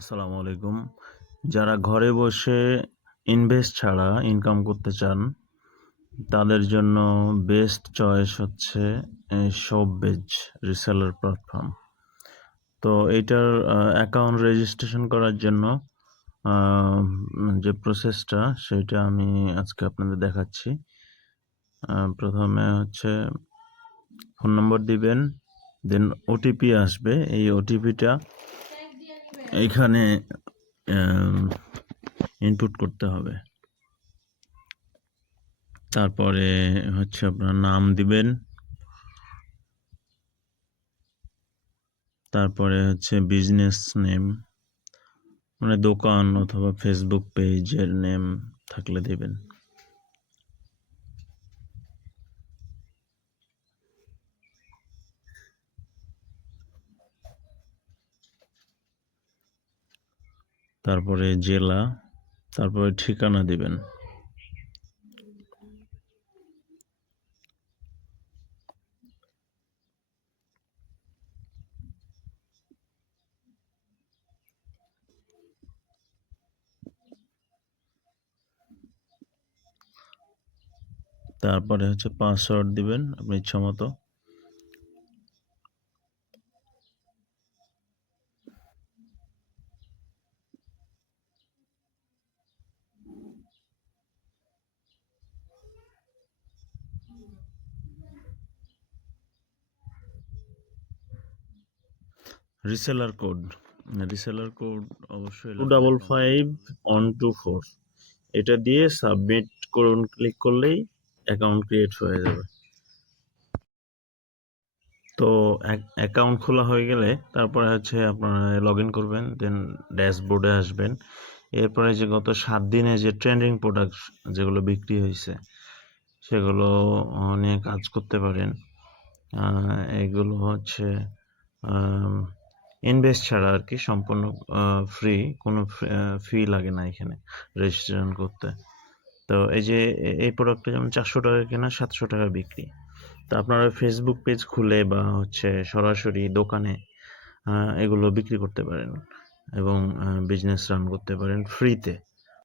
আসসালামু আলাইকুম। যারা ঘরে বসে ইনভেস্ট ছাড়া ইনকাম করতে চান, তাদের জন্য বেস্ট চয়েস হচ্ছে শপবেজ রিসেলার প্ল্যাটফর্ম। তো এইটার অ্যাকাউন্ট রেজিস্ট্রেশন করার জন্য যে প্রসেসটা সেইটা আমি আজকে আপনাদের দেখাচ্ছি। প্রথমে হচ্ছে ফোন নম্বর দিবেন, দেন ওটিপি আসবে। এই ওটিপিটা এইখানে ইনপুট করতে হবে। তারপরে হচ্ছে আপনার নাম দিবেন, তারপরে হচ্ছে বিজনেস নেম, মানে দোকান অথবা ফেসবুক পেজের নেম থাকলে দিবেন। তারপরে জেলা, তারপরে ঠিকানা দিবেন। তারপরে হচ্ছে পাসওয়ার্ড দিবেন আপনি ইচ্ছা মতো। রিসেলার কোড, অবশ্যই 255124, এটা দিয়ে সাবমিট করুন। ক্লিক করলেই অ্যাকাউন্ট ক্রিয়েট হয়ে যাবে। তো অ্যাকাউন্ট খোলা হয়ে গেলে তারপরে হচ্ছে আপনারা লগ ইন করবেন, দেন ড্যাশবোর্ডে আসবেন। এরপরে যে গত 7 দিনে যে ট্রেন্ডিং প্রোডাক্ট যেগুলো বিক্রি হয়েছে সেগুলো নিয়ে কাজ করতে পারেন। এগুলো হচ্ছে ইনভেস্ট ছাড়া আর কি, সম্পূর্ণ ফ্রি, কোনো ফি লাগে না এখানে রেজিস্ট্রেশন করতে। তো এই যে এই প্রোডাক্টটা যেমন 400 টাকা কেনা, 700 টাকা বিক্রি। তো আপনারা ফেসবুক পেজ খুলে বা হচ্ছে সরাসরি দোকানে এগুলো বিক্রি করতে পারেন এবং বিজনেস রান করতে পারেন ফ্রিতে।